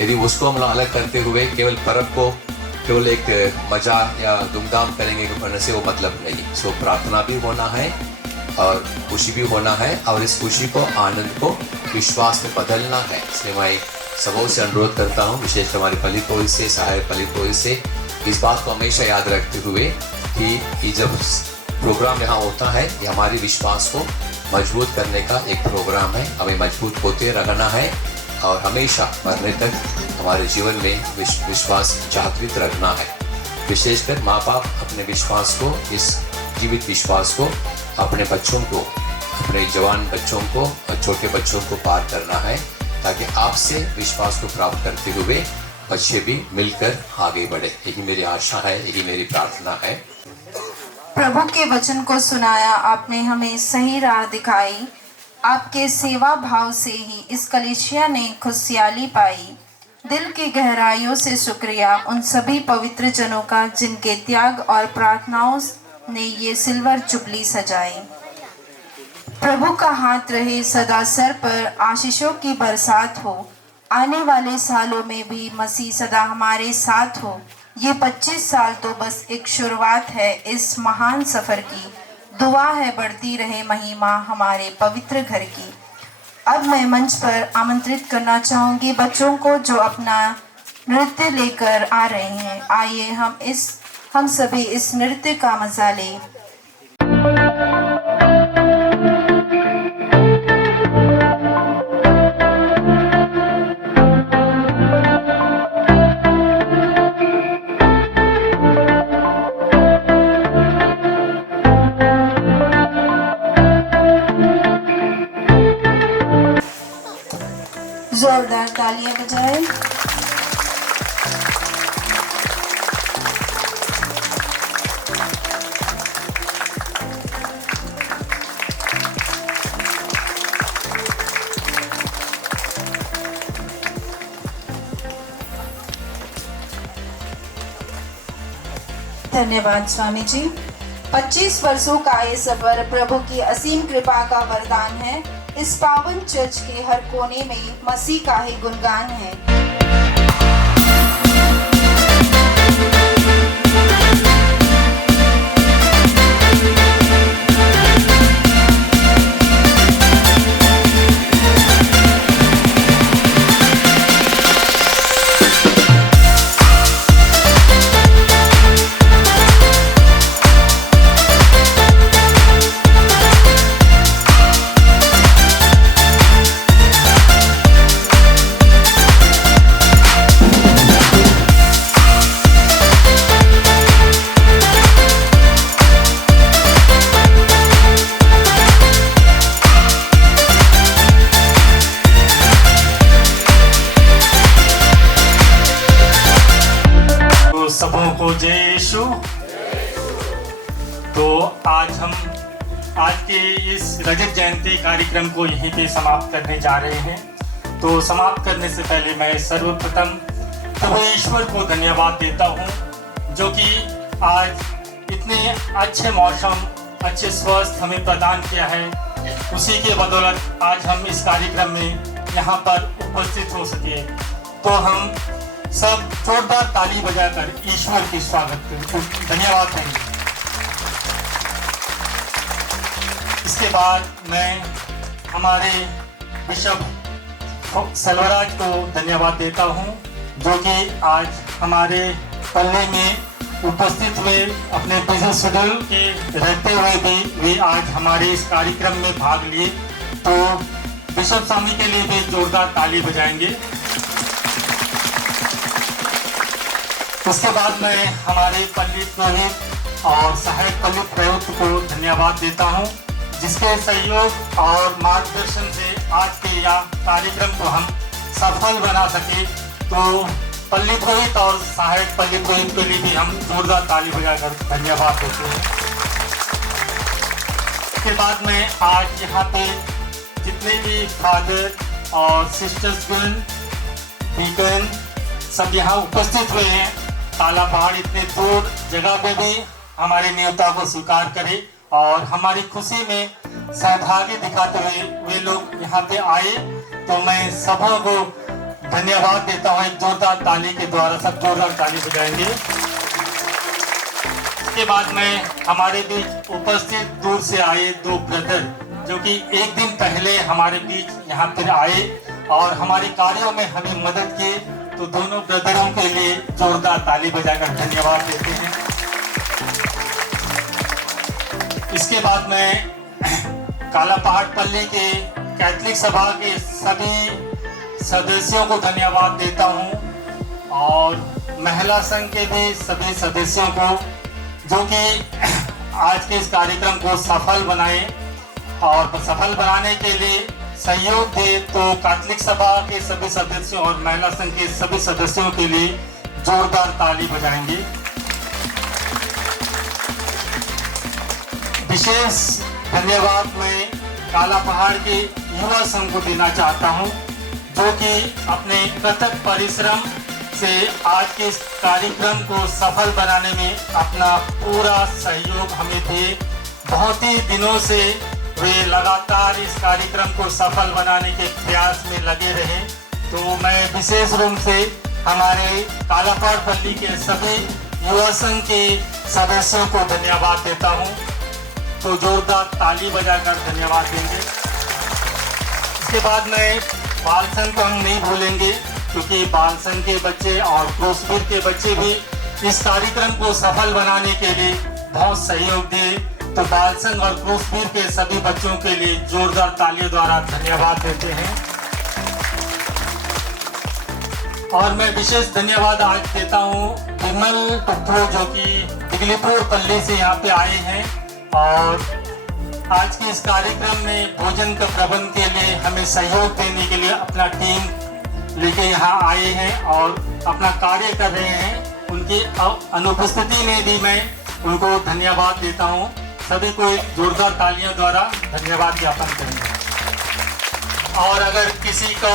यदि उसको हम अलग करते हुए केवल पर्व को केवल एक मजा या धूमधाम करेंगे करने से वो मतलब नहीं। सो प्रार्थना भी होना है और खुशी भी होना है, और इस खुशी को, आनंद को विश्वास में बदलना है। इसलिए मैं सबों से अनुरोध करता हूँ, विशेष हमारे पल्ली पोई से, सहायक पल्ली पोई से, इस बात को हमेशा याद रखते हुए कि जब प्रोग्राम यहाँ होता है, ये हमारे विश्वास को मजबूत करने का एक प्रोग्राम है। हमें मजबूत होते रहना है और हमेशा मरने तक हमारे जीवन में विश्वास जागृत रखना है। विशेषकर माँ बाप अपने विश्वास को, इस जीवित विश्वास को अपने बच्चों को, अपने जवान बच्चों को और छोटे बच्चों को पार करना है, ताकि आपसे विश्वास को प्राप्त करते हुए बच्चे भी मिलकर आगे बढ़े। यही मेरी आशा है, यही मेरी प्रार्थना है। प्रभु के वचन को सुनाया, आपने हमें सही राह दिखाई। आपके सेवा भाव से ही इस कलीसिया ने खुशहाली पाई। दिल की गहराइयों से शुक्रिया उन सभी पवित्र जनों का जिनके त्याग और प्रार्थनाओं ने ये सिल्वर जुबली सजाई। प्रभु का हाथ रहे सदा सर पर, आशीषों की बरसात हो। आने वाले सालों में भी मसीह सदा हमारे साथ हो। ये 25 साल तो बस एक शुरुआत है इस महान सफर की। दुआ है बढ़ती रहे महिमा हमारे पवित्र घर की। अब मैं मंच पर आमंत्रित करना चाहूँगी बच्चों को जो अपना नृत्य लेकर आ रहे हैं। आइए हम सभी इस नृत्य का मजा लें। जोरदार तालियां बजाएं। धन्यवाद स्वामी जी। 25 वर्षों का ये सफर प्रभु की असीम कृपा का वरदान है। इस पावन चर्च के हर कोने में मसीह का ही गुणगान है। सबों को जय यीशु। तो आज हम आज के इस रजत जयंती कार्यक्रम को यहीं पे समाप्त करने जा रहे हैं। तो समाप्त करने से पहले मैं सर्वप्रथम प्रभु ईश्वर को धन्यवाद देता हूँ, जो कि आज इतने अच्छे मौसम, अच्छे स्वास्थ्य हमें प्रदान किया है। उसी के बदौलत आज हम इस कार्यक्रम में यहाँ पर उपस्थित हो सके। तो हम सब जोरदार ताली बजाकर ईश्वर की स्वागत करते धन्यवाद देंगे। इसके बाद मैं हमारे बिशप सेल्वराज को धन्यवाद देता हूं, जो कि आज हमारे पल्ले में उपस्थित हुए, अपने बिजनेस शेड्यूल के रहते हुए भी वे आज हमारे इस कार्यक्रम में भाग लिए। तो बिशप स्वामी के लिए भी जोरदार ताली बजाएंगे। उसके बाद मैं हमारे पल्ली पुरोहित और सहायक पल्ली पुरोहित को धन्यवाद देता हूं, जिसके सहयोग और मार्गदर्शन से आज के यह कार्यक्रम को हम सफल बना सके। तो पल्ली पुरोहित और सहायक पल्ली पुरोहित के लिए भी हम जोरदार ताली बजाकर धन्यवाद देते हैं। इसके बाद मैं आज यहाँ पे जितने भी फादर और सिस्टर्स डीकन सब यहाँ उपस्थित हुए हैं, काला पहाड़ इतने दूर जगह पे भी हमारी न्योता को स्वीकार करे और हमारी खुशी में सहभागी दिखाते हुए वे लोग यहाँ पे आए। तो मैं सबों को धन्यवाद देता हूँ। एक जोरदार ताली के द्वारा सब जोरदार ताली बजाएंगे। इसके बाद मैं हमारे बीच उपस्थित दूर से आए दो ब्रदर जो कि एक दिन पहले हमारे बीच यहाँ पर आए और हमारे कार्यों में हमें मदद किए, तो दोनों ब्रदरों के लिए जोरदार ताली बजाकर धन्यवाद देते हैं। इसके बाद मैं काला पहाड़ पल्ली के कैथलिक सभा के सभी सदस्यों को धन्यवाद देता हूँ और महिला संघ के भी सभी सदस्यों को जो कि आज के इस कार्यक्रम को सफल बनाए और सफल बनाने के लिए सहयोग दे। तो कैथलिक सभा के सभी सदस्यों और महिला संघ के सभी सदस्यों के लिए जोरदार ताली बजाएंगे। विशेष धन्यवाद मैं काला पहाड़ के युवा संघ को देना चाहता हूं, जो कि अपने कथक परिश्रम से आज के इस कार्यक्रम को सफल बनाने में अपना पूरा सहयोग हमें दिए। बहुत ही दिनों से वे लगातार इस कार्यक्रम को सफल बनाने के प्रयास में लगे रहे। तो मैं विशेष रूप से हमारे काला पहाड़ पल्ली के सभी युवा संघ के सदस्यों को धन्यवाद देता हूं। तो जोरदार ताली बजाकर धन्यवाद देंगे। इसके बाद में बाल संघ को हम नहीं भूलेंगे, क्योंकि बाल संघ के बच्चे और क्रूसवीर के बच्चे भी इस कार्यक्रम को सफल बनाने के लिए बहुत सहयोग दिए। तो बाल संघ और क्रूसवीर के सभी बच्चों के लिए जोरदार तालियों द्वारा धन्यवाद देते हैं। और मैं विशेष धन्यवाद आज देता हूँ विमल टुप्पो, जो कि बिगलीपुर पल्ली से यहाँ पे आए हैं और आज के इस कार्यक्रम में भोजन का प्रबंध के लिए हमें सहयोग देने के लिए अपना टीम लेके यहाँ आए हैं और अपना कार्य कर रहे हैं। उनकी अनुपस्थिति में भी मैं उनको धन्यवाद देता हूँ। सभी को एक जोरदार तालियों द्वारा धन्यवाद ज्ञापन करेंगे। और अगर किसी को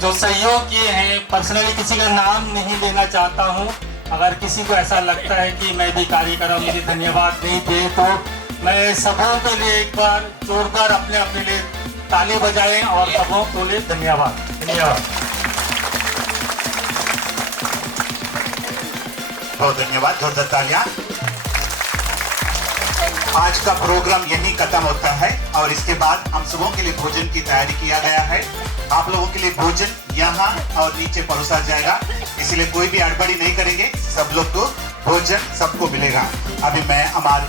जो सहयोग किए हैं, पर्सनली किसी का नाम नहीं लेना चाहता हूँ, अगर किसी को ऐसा लगता है कि मैं भी कार्य कर रहा हूँ, मुझे धन्यवाद नहीं दे, तो मैं सबों के लिए एक बार जोरदार अपने अपने लिए ताली बजाएं और सबों के लिए धन्यवाद। धन्यवाद, बहुत धन्यवाद, जोरदार तालियां। आज का प्रोग्राम यहीं खत्म होता है और इसके बाद हम सबों के लिए भोजन की तैयारी किया गया है। आप लोगों के लिए भोजन यहाँ और नीचे परोसा जाएगा, इसलिए कोई भी हड़बड़ी नहीं करेंगे। सब लोग को भोजन सबको मिलेगा। अभी मैं हमारे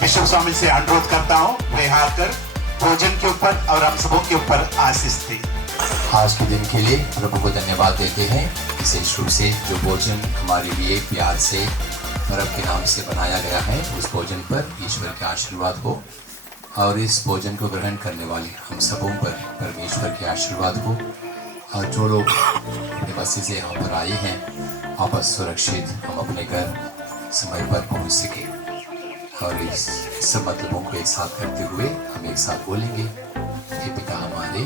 बिशप स्वामी से अनुरोध करता हूँ, वे आकर भोजन के ऊपर और हम सबों के ऊपर आशीष दें। आज के दिन के लिए प्रभु को धन्यवाद देते हैं, विशेष रूप से जो भोजन हमारे लिए प्यार से प्रभु के नाम से बनाया गया है, उस भोजन पर ईश्वर के आशीर्वाद हो और इस भोजन को ग्रहण करने वाले हम सबों पर परमेश्वर के आशीर्वाद हो। और जो लोग अपने बस्ती से यहाँ पर आए हैं, वापस सुरक्षित हम अपने घर समय पर पहुँच सके। और इस सब मतलबों को एक साथ करते हुए हम एक साथ बोलेंगे, हे पिता हमारे,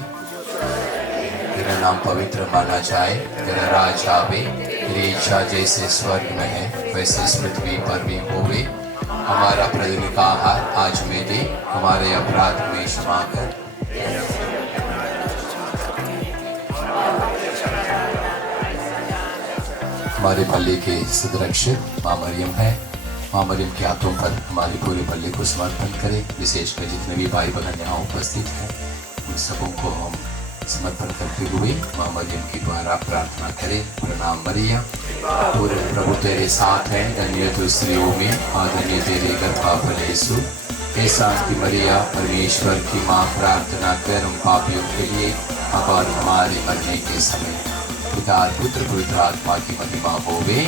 तेरा नाम पवित्र माना जाए, तेरा राज आवे, तेरी इच्छा जैसे स्वर्ग में है वैसे इस पृथ्वी पर भी होवे। हमारा प्रतिदिन का आहार आज हमें दे, हमारे अपराध में क्षमा कर। हमारे पल्ले के सदरक्षक माँ मरियम है, माँ मरियम के हाथों पर हमारे पूरे पल्ले को समर्पण करें। विशेषकर जितने भी भाई बहन यहाँ उपस्थित हैं, उन सबों को हम समर्पण करते हुए माँ मरियम के द्वारा प्रार्थना करें। प्रणाम मरियम, पूरे प्रभु तेरे साथ है, धन्य तू स्त्रियों में और धन्य तेरे गर्भफल यीशु। हे शांति मरिया, परमेश्वर की माँ, प्रार्थना कर हम पापियों के लिए अब और हमारे मरने के समय। पिता पुत्र पवित्र आत्मा की महिमा होवे।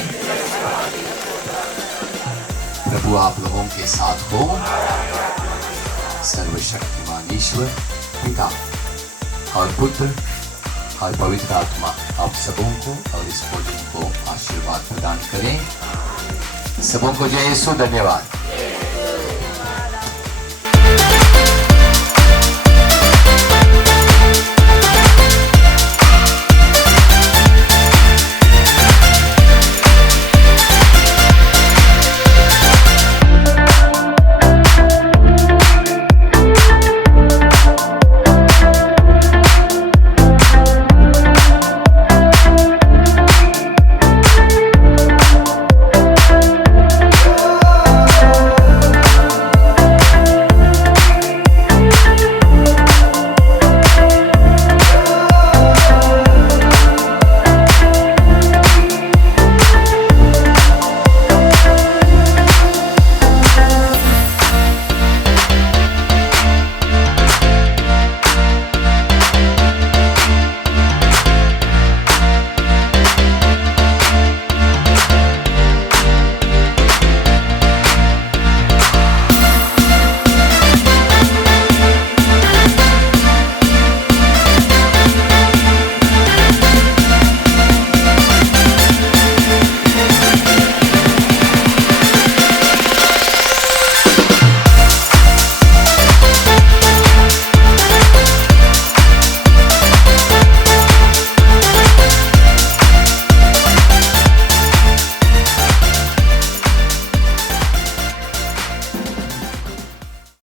प्रभु आप लोगों के साथ हो। सर्वशक्तिमान ईश्वर पिता और पुत्र और पवित्र आत्मा आप सबों को और इस भोजन को आशीर्वाद प्रदान करें। सबों को जय यीशु। धन्यवाद।